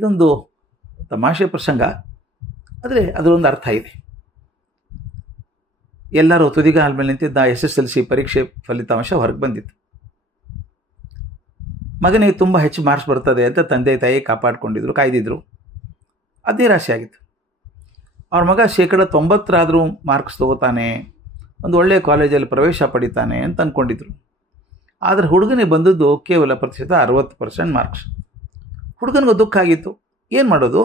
ಇದೊಂದು ತಮಾಷೆ ಪ್ರಸಂಗ, ಆದರೆ ಅದರೊಂದು ಅರ್ಥ ಇದೆ. ಎಲ್ಲರೂ ತುದಿಗಾಲ ಮೇಲೆ ನಿಂತಿದ್ದ SSLC ಪರೀಕ್ಷೆ ಫಲಿತಾಂಶ ಹೊರಗೆ ಬಂದಿತ್ತು. ಮಗನಿಗೆ ತುಂಬ ಹೆಚ್ಚು ಮಾರ್ಕ್ಸ್ ಬರ್ತದೆ ಅಂತ ತಂದೆ ತಾಯಿ ಕಾಪಾಡಿಕೊಂಡಿದ್ರು, ಕಾಯ್ದಿದ್ರು. ಅದೇ ರಾಶಿ ಆಗಿತ್ತು. ಅವ್ರ ಮಗ 90% ಮಾರ್ಕ್ಸ್ ತೊಗೋತಾನೆ, ಒಂದು ಒಳ್ಳೆಯ ಕಾಲೇಜಲ್ಲಿ ಪ್ರವೇಶ ಪಡಿತಾನೆ ಅಂತ ಅಂದ್ಕೊಂಡಿದ್ರು. ಆದರೆ ಹುಡುಗನಿಗೆ ಬಂದದ್ದು ಕೇವಲ 60% ಮಾರ್ಕ್ಸ್. ಹುಡುಗನಿಗೂ ದುಃಖ ಆಗಿತ್ತು, ಏನು ಮಾಡೋದು?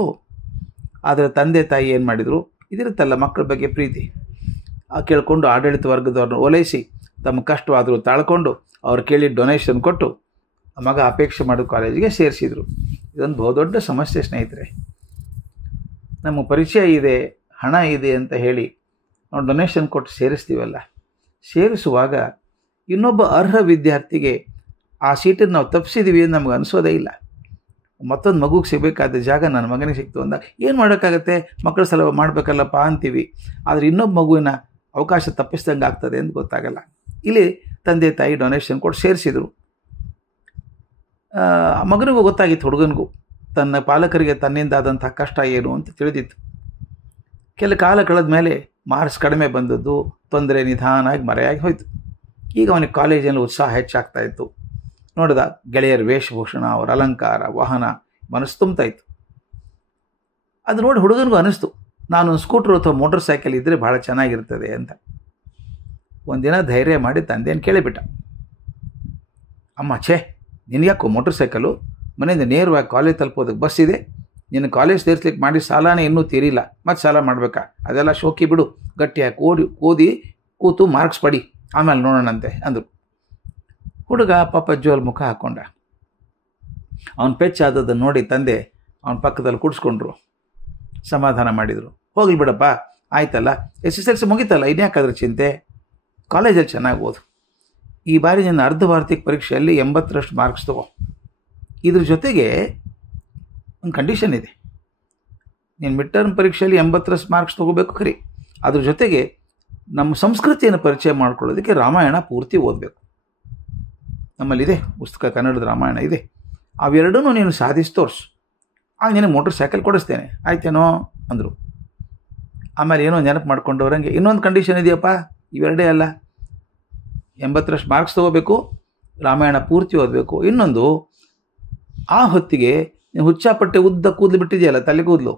ಆದರೆ ತಂದೆ ತಾಯಿ ಏನು ಮಾಡಿದರು, ಇದಿರುತ್ತಲ್ಲ ಮಕ್ಕಳ ಬಗ್ಗೆ ಪ್ರೀತಿ ಕೇಳಿಕೊಂಡು ಆಡಳಿತ ವರ್ಗದವ್ರನ್ನ ಓಲೈಸಿ ತಮ್ಮ ಕಷ್ಟವಾದರೂ ತಾಳ್ಕೊಂಡು ಅವ್ರು ಕೇಳಿ ಡೊನೇಷನ್ ಕೊಟ್ಟು ಮಗ ಅಪೇಕ್ಷೆ ಮಾಡೋ ಕಾಲೇಜಿಗೆ ಸೇರಿಸಿದರು. ಇದೊಂದು ಬಹುದೊಡ್ಡ ಸಮಸ್ಯೆ ಸ್ನೇಹಿತರೆ. ನಮ್ಮ ಪರಿಚಯ ಇದೆ, ಹಣ ಇದೆ ಅಂತ ಹೇಳಿ ನಾವು ಡೊನೇಷನ್ ಕೊಟ್ಟು ಸೇರಿಸ್ತೀವಲ್ಲ, ಸೇರಿಸುವಾಗ ಇನ್ನೊಬ್ಬ ಅರ್ಹ ವಿದ್ಯಾರ್ಥಿಗೆ ಆ ಸೀಟನ್ನು ನಾವು ತಪ್ಪಿಸಿದ್ದೀವಿ ಅಂತ ನಮ್ಗೆ ಅನಿಸೋದೇ ಇಲ್ಲ. ಮತ್ತೊಂದು ಮಗುಗೆ ಸಿಗಬೇಕಾದ ಜಾಗ ನನ್ನ ಮಗನಿಗೆ ಸಿಕ್ತು ಅಂದಾಗ ಏನು ಮಾಡೋಕ್ಕಾಗತ್ತೆ, ಮಕ್ಕಳ ಸಲ ಮಾಡಬೇಕಲ್ಲಪ್ಪ ಅಂತೀವಿ. ಆದರೆ ಇನ್ನೊಬ್ಬ ಮಗುವಿನ ಅವಕಾಶ ತಪ್ಪಿಸ್ದಂಗೆ ಆಗ್ತದೆ ಅಂತ ಗೊತ್ತಾಗಲ್ಲ. ಇಲ್ಲಿ ತಂದೆ ತಾಯಿ ಡೊನೇಷನ್ ಕೊಟ್ಟು ಸೇರಿಸಿದರು. ಮಗನಿಗೂ ಗೊತ್ತಾಗಿತ್ತು, ಹುಡುಗನಿಗೂ ತನ್ನ ಪಾಲಕರಿಗೆ ತನ್ನಿಂದಾದಂಥ ಕಷ್ಟ ಏನು ಅಂತ ತಿಳಿದಿತ್ತು. ಕೆಲ ಕಾಲ ಕಳೆದ ಮೇಲೆ ಮಾರ್ಕ್ಸ್ ಕಡಿಮೆ ಬಂದದ್ದು ತೊಂದರೆ ನಿಧಾನಾಗಿ ಮರೆಯಾಗಿ ಹೋಯಿತು. ಈಗ ಅವನಿಗೆ ಕಾಲೇಜಿನಲ್ಲಿ ಉತ್ಸಾಹ ಹೆಚ್ಚಾಗ್ತಾಯಿತ್ತು. ನೋಡಿದ ಗೆಳೆಯರ ವೇಷಭೂಷಣ, ಅವರ ಅಲಂಕಾರ, ವಾಹನ ಮನಸ್ಸು ತುಂಬ್ತಾಯಿತ್ತು. ಅದು ನೋಡಿ ಹುಡುಗನಿಗೂ ಅನ್ನಿಸ್ತು, ನಾನೊಂದು ಸ್ಕೂಟ್ರು ಅಥವಾ ಮೋಟರ್ ಸೈಕಲ್ ಇದ್ದರೆ ಭಾಳ ಚೆನ್ನಾಗಿರ್ತದೆ ಅಂತ. ಒಂದಿನ ಧೈರ್ಯ ಮಾಡಿ ತಂದೆಯನ್ನು ಕೇಳಿಬಿಟ್ಟ, ಅಮ್ಮ ನಿನಗ್ಯಾಕೋ ಮೋಟರ್ ಸೈಕಲು, ಮನೆಯಿಂದ ನೇರವಾಗಿ ಕಾಲೇಜ್ ತಲುಪೋದಕ್ಕೆ ಬಸ್ ಇದೆ, ನಿನ್ನ ಕಾಲೇಜ್ ಸೇರಿಸ್ಲಿಕ್ಕೆ ಮಾಡಿ ಸಾಲನೇ ಇನ್ನೂ ತೀರಿಲ್ಲ, ಮತ್ತು ಸಾಲ ಮಾಡಬೇಕಾ? ಅದೆಲ್ಲ ಶೋಕಿ ಬಿಡು, ಗಟ್ಟಿಯಾಗಿ ಓದಿ ಕೂತು ಮಾರ್ಕ್ಸ್ ಪಡಿ, ಆಮೇಲೆ ನೋಡೋಣಂತೆ ಅಂದರು. ಹುಡುಗ ಪಾಪ ಜೋಲ್ ಮುಖ ಹಾಕ್ಕೊಂಡ. ಅವನ ಪೆಚ್ಚಾದದ್ದನ್ನು ನೋಡಿ ತಂದೆ ಅವನ ಪಕ್ಕದಲ್ಲಿ ಕೂಡಿಸ್ಕೊಂಡ್ರು, ಸಮಾಧಾನ ಮಾಡಿದರು. ಹೋಗ್ಲಿ ಬಿಡಪ್ಪ, ಆಯ್ತಲ್ಲ, SSLC ಮುಗಿತಲ್ಲ, ಇನ್ಯಾಕಾದ್ರೆ ಚಿಂತೆ, ಕಾಲೇಜಲ್ಲಿ ಚೆನ್ನಾಗಿ ಓದು. ಈ ಬಾರಿ ನಿನ್ನ ಅರ್ಧ ವಾರ್ಷಿಕ ಪರೀಕ್ಷೆಯಲ್ಲಿ 80% ಮಾರ್ಕ್ಸ್ ತಗೋ. ಇದ್ರ ಜೊತೆಗೆ ಒಂದು ಕಂಡೀಷನ್ ಇದೆ, ನೀನು ಮಿಡ್ ಟರ್ಮ್ ಪರೀಕ್ಷೆಯಲ್ಲಿ 80% ಮಾರ್ಕ್ಸ್ ತೊಗೋಬೇಕು ಖರಿ. ಅದ್ರ ಜೊತೆಗೆ ನಮ್ಮ ಸಂಸ್ಕೃತಿಯನ್ನು ಪರಿಚಯ ಮಾಡ್ಕೊಳ್ಳೋದಕ್ಕೆ ರಾಮಾಯಣ ಪೂರ್ತಿ ಓದಬೇಕು. ನಮ್ಮಲ್ಲಿದೆ ಪುಸ್ತಕ, ಕನ್ನಡದ ರಾಮಾಯಣ ಇದೆ. ಅವೆರಡೂ ನೀನು ಸಾಧಿಸಿ ತೋರಿಸು, ಆಗ ನಿನಗೆ ಮೋಟರ್ ಸೈಕಲ್ ಕೊಡಿಸ್ತೇನೆ, ಆಯ್ತೇನೋ ಅಂದರು. ಆಮೇಲೆ ಏನೋ ನೆನಪು ಮಾಡ್ಕೊಂಡವ್ರಂಗೆ ಇನ್ನೊಂದು ಕಂಡೀಷನ್ ಇದೆಯಪ್ಪ, ಇವೆರಡೇ ಅಲ್ಲ, 80% ಮಾರ್ಕ್ಸ್ ತೊಗೋಬೇಕು, ರಾಮಾಯಣ ಪೂರ್ತಿ ಓದಬೇಕು. ಇನ್ನೊಂದು, ಆ ಹೊತ್ತಿಗೆ ನೀವು ಹುಚ್ಚಾಪಟ್ಟೆ ಉದ್ದ ಕೂದಲು ಬಿಟ್ಟಿದೆಯಲ್ಲ, ತಲೆ ಕೂದಲು,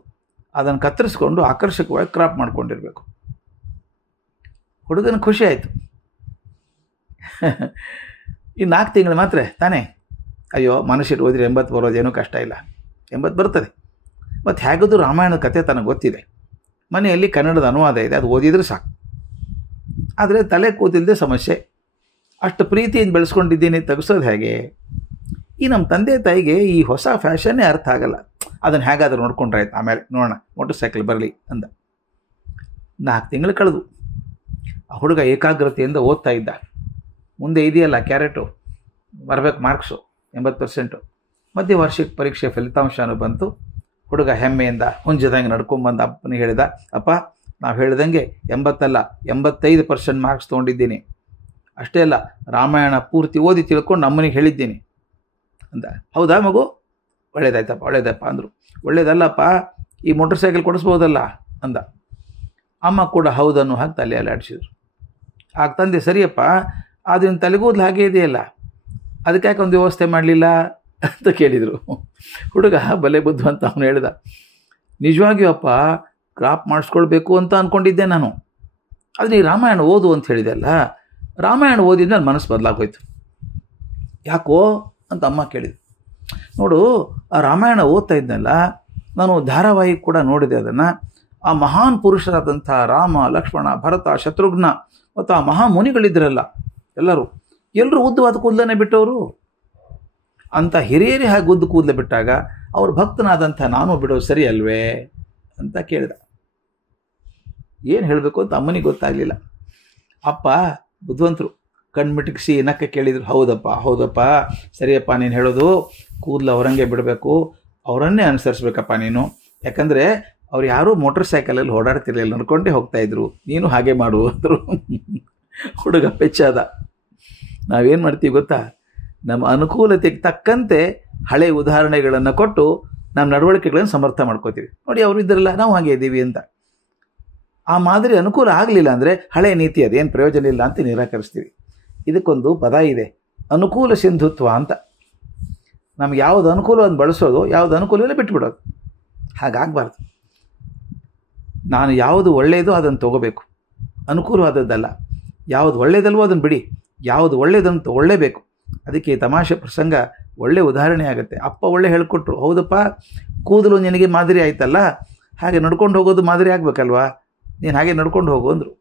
ಅದನ್ನು ಕತ್ತರಿಸ್ಕೊಂಡು ಆಕರ್ಷಕವಾಗಿ ಕ್ರಾಪ್ ಮಾಡ್ಕೊಂಡಿರಬೇಕು. ಹುಡುಗನ ಖುಷಿ ಆಯಿತು. ಈ 4 ತಿಂಗಳು ಮಾತ್ರ ತಾನೇ, ಅಯ್ಯೋ ಮನಸ್ಸಿಟ್ಟು ಓದಿದ್ರೆ 80 ಬರೋದೇನೂ ಕಷ್ಟ ಇಲ್ಲ, 80 ಬರ್ತದೆ. ಮತ್ತು ಹೇಗಿದ್ರು ರಾಮಾಯಣದ ಕಥೆ ತನಗೆ ಗೊತ್ತಿದೆ, ಮನೆಯಲ್ಲಿ ಕನ್ನಡದ ಅನುವಾದ ಇದೆ, ಅದು ಓದಿದ್ರೆ ಸಾಕು. ಆದರೆ ತಲೆ ಕೂತಿಲ್ಲದೆ ಸಮಸ್ಯೆ, ಅಷ್ಟು ಪ್ರೀತಿಯಿಂದ ಬೆಳೆಸ್ಕೊಂಡಿದ್ದೀನಿ, ತೆಗೆಸೋದು ಹೇಗೆ? ಈ ನಮ್ಮ ತಂದೆ ತಾಯಿಗೆ ಈ ಹೊಸ ಫ್ಯಾಷನ್ನೇ ಅರ್ಥ ಆಗಲ್ಲ. ಅದನ್ನು ಹೇಗಾದ್ರೂ ನೋಡ್ಕೊಂಡ್ರೆ ಆಯ್ತು, ಆಮೇಲೆ ನೋಡೋಣ ಮೋಟರ್ ಸೈಕಲ್ ಬರಲಿ ಅಂದ. 4 ತಿಂಗಳು ಕಳೆದು ಆ ಹುಡುಗ ಏಕಾಗ್ರತೆಯಿಂದ ಓದ್ತಾ ಇದ್ದ. ಮುಂದೆ ಇದೆಯಲ್ಲ ಕ್ಯಾರೆಟು, ಬರಬೇಕು ಮಾರ್ಕ್ಸು 80%. ಮಧ್ಯ ವಾರ್ಷಿಕ ಪರೀಕ್ಷೆ ಫಲಿತಾಂಶನೂ ಬಂತು. ಹುಡುಗ ಹೆಮ್ಮೆಯಿಂದ ಹುಂಜದಂಗೆ ನಡ್ಕೊಂಬಂದು ಅಪ್ಪನಿಗೆ ಹೇಳಿದ, ಅಪ್ಪ ನಾವು ಹೇಳ್ದಂಗೆ 80 ಅಲ್ಲ 85% ಮಾರ್ಕ್ಸ್ ತೊಗೊಂಡಿದ್ದೀನಿ, ಅಷ್ಟೇ ಅಲ್ಲ ರಾಮಾಯಣ ಪೂರ್ತಿ ಓದಿ ತಿಳ್ಕೊಂಡು ಅಮ್ಮನಿಗೆ ಹೇಳಿದ್ದೀನಿ ಅಂದ. ಹೌದಾ ಮಗು, ಒಳ್ಳೇದಪ್ಪ ಅಂದರು. ಒಳ್ಳೇದಲ್ಲಪ್ಪ, ಈ ಮೋಟರ್ ಸೈಕಲ್ ಕೊಡಿಸ್ಬೋದಲ್ಲ ಅಂದ. ಅಮ್ಮ ಕೂಡ ಹೌದನ್ನು ಹಾಕಿ ತಲೆ ಅಲ್ಲಾಡಿಸಿದ್ರು. ಆಗ ತಂದೆ, ಸರಿಯಪ್ಪ, ಅದನ್ನ ತಲೆಗೂದಲು ಹಾಗೆ ಇದೆಯಲ್ಲ, ಅದಕ್ಕೆ ಯಾಕೆ ಒಂದು ವ್ಯವಸ್ಥೆ ಮಾಡಲಿಲ್ಲ ಅಂತ ಕೇಳಿದರು. ಹುಡುಗ ಬಲೆ ಬುದ್ಧು ಅವನು ಹೇಳಿದ, ನಿಜವಾಗಿಯೂ ಅಪ್ಪ ಕ್ರಾಪ್ ಮಾಡಿಸ್ಕೊಳ್ಬೇಕು ಅಂತ ಅಂದ್ಕೊಂಡಿದ್ದೆ ನಾನು, ಆದರೆ ಈ ರಾಮಾಯಣ ಓದು ಅಂತ ಹೇಳಿದೆ ಅಲ್ಲ, ರಾಮಾಯಣ ಓದಿದ್ಮೇಲೆ ಮನಸ್ಸು ಬದಲಾಗೋಯ್ತು. ಯಾಕೋ ಅಂತ ಅಮ್ಮ ಕೇಳಿದ್ರು. ನೋಡು, ಆ ರಾಮಾಯಣ ಓದ್ತಾ ಇದ್ನಲ್ಲ, ನಾನು ಧಾರಾವಾಹಿ ಕೂಡ ನೋಡಿದೆ ಅದನ್ನು. ಆ ಮಹಾನ್ ಪುರುಷರಾದಂಥ ರಾಮ, ಲಕ್ಷ್ಮಣ, ಭರತ, ಶತ್ರುಘ್ನ ಮತ್ತು ಆ ಮಹಾಮುನಿಗಳಿದ್ರಲ್ಲ ಎಲ್ಲರೂ ಉದ್ದವಾದ ಕೂದಲನ್ನೇ ಬಿಟ್ಟವರು. ಅಂಥ ಹಿರಿಯರೇ ಹಾಗೆ ಉದ್ದು ಕೂದಲು ಬಿಟ್ಟಾಗ ಅವ್ರ ಭಕ್ತನಾದಂಥ ನಾನು ಬಿಡೋದು ಸರಿ ಅಲ್ವೇ ಅಂತ ಕೇಳಿದ. ಏನು ಹೇಳಬೇಕು ಅಂತ ಅಮ್ಮನಿಗೆ ಗೊತ್ತಾಗಲಿಲ್ಲ. ಅಪ್ಪ ಬುದ್ಧಿವಂತರು, ಕಣ್ಮಿಟಿಕ್ಸಿ ಏನಕ್ಕೆ ಕೇಳಿದ್ರು. ಹೌದಪ್ಪ ಸರಿಯಪ್ಪ, ನೀನು ಹೇಳೋದು ಕೂದಲು ಅವರಂಗೆ ಬಿಡಬೇಕು, ಅವರನ್ನೇ ಅನುಸರಿಸ್ಬೇಕಪ್ಪ ನೀನು, ಯಾಕಂದರೆ ಅವ್ರು ಯಾರೂ ಮೋಟರ್ ಸೈಕಲಲ್ಲಿ ಓಡಾಡ್ತಿರ್ಲಿಲ್ಲ, ನಡ್ಕೊಂಡೇ ಹೋಗ್ತಾಯಿದ್ರು, ನೀನು ಹಾಗೆ ಮಾಡು ಅಂದರು. ಹುಡುಗ ಪೆಚ್ಚಾದ. ನಾವೇನು ಮಾಡ್ತೀವಿ ಗೊತ್ತಾ, ನಮ್ಮ ಅನುಕೂಲತೆಗೆ ತಕ್ಕಂತೆ ಹಳೆ ಉದಾಹರಣೆಗಳನ್ನು ಕೊಟ್ಟು ನಮ್ಮ ನಡವಳಿಕೆಗಳನ್ನು ಸಮರ್ಥ ಮಾಡ್ಕೋತೀವಿ. ನೋಡಿ ಅವರು ಇದ್ದರಲ್ಲ, ನಾವು ಹಾಗೆ ಇದ್ದೀವಿ ಅಂತ. ಆ ಮಾದರಿ ಅನುಕೂಲ ಆಗಲಿಲ್ಲ ಅಂದರೆ ಹಳೆಯ ನೀತಿ ಅದೇನು ಪ್ರಯೋಜನ ಇಲ್ಲ ಅಂತ ನಿರಾಕರಿಸ್ತೀವಿ. ಇದಕ್ಕೊಂದು ಪದ ಇದೆ, ಅನುಕೂಲ ಸಿಂಧುತ್ವ ಅಂತ. ನಮ್ಗೆ ಯಾವುದು ಅನುಕೂಲ ಅದನ್ನು ಬಳಸೋದು, ಯಾವುದು ಅನುಕೂಲ ಇಲ್ಲ ಬಿಟ್ಬಿಡೋದು. ಹಾಗಾಗಬಾರ್ದು. ನಾನು ಯಾವುದು ಒಳ್ಳೆಯದೋ ಅದನ್ನು ತೊಗೋಬೇಕು, ಅನುಕೂಲವಾದದ್ದಲ್ಲ. ಯಾವುದು ಒಳ್ಳೆಯದಲ್ವೋ ಅದನ್ನು ಬಿಡಿ, ಯಾವುದು ಒಳ್ಳೆಯದನ್ನು ತೊಗೊಳ್ಳೇಬೇಕು. ಅದಕ್ಕೆ ಈ ತಮಾಷೆ ಪ್ರಸಂಗ ಒಳ್ಳೆ ಉದಾಹರಣೆ ಆಗುತ್ತೆ. ಅಪ್ಪ ಒಳ್ಳೆ ಹೇಳ್ಕೊಟ್ರು, ಹೌದಪ್ಪ ಕೂದಲು ನಿನಗೆ ಮಾದರಿ ಆಯ್ತಲ್ಲ, ಹಾಗೆ ನಡ್ಕೊಂಡು ಹೋಗೋದು ಮಾದರಿ ಆಗಬೇಕಲ್ವಾ, ನೀನು ಹಾಗೆ ನಡ್ಕೊಂಡು ಹೋಗು ಅಂದರು.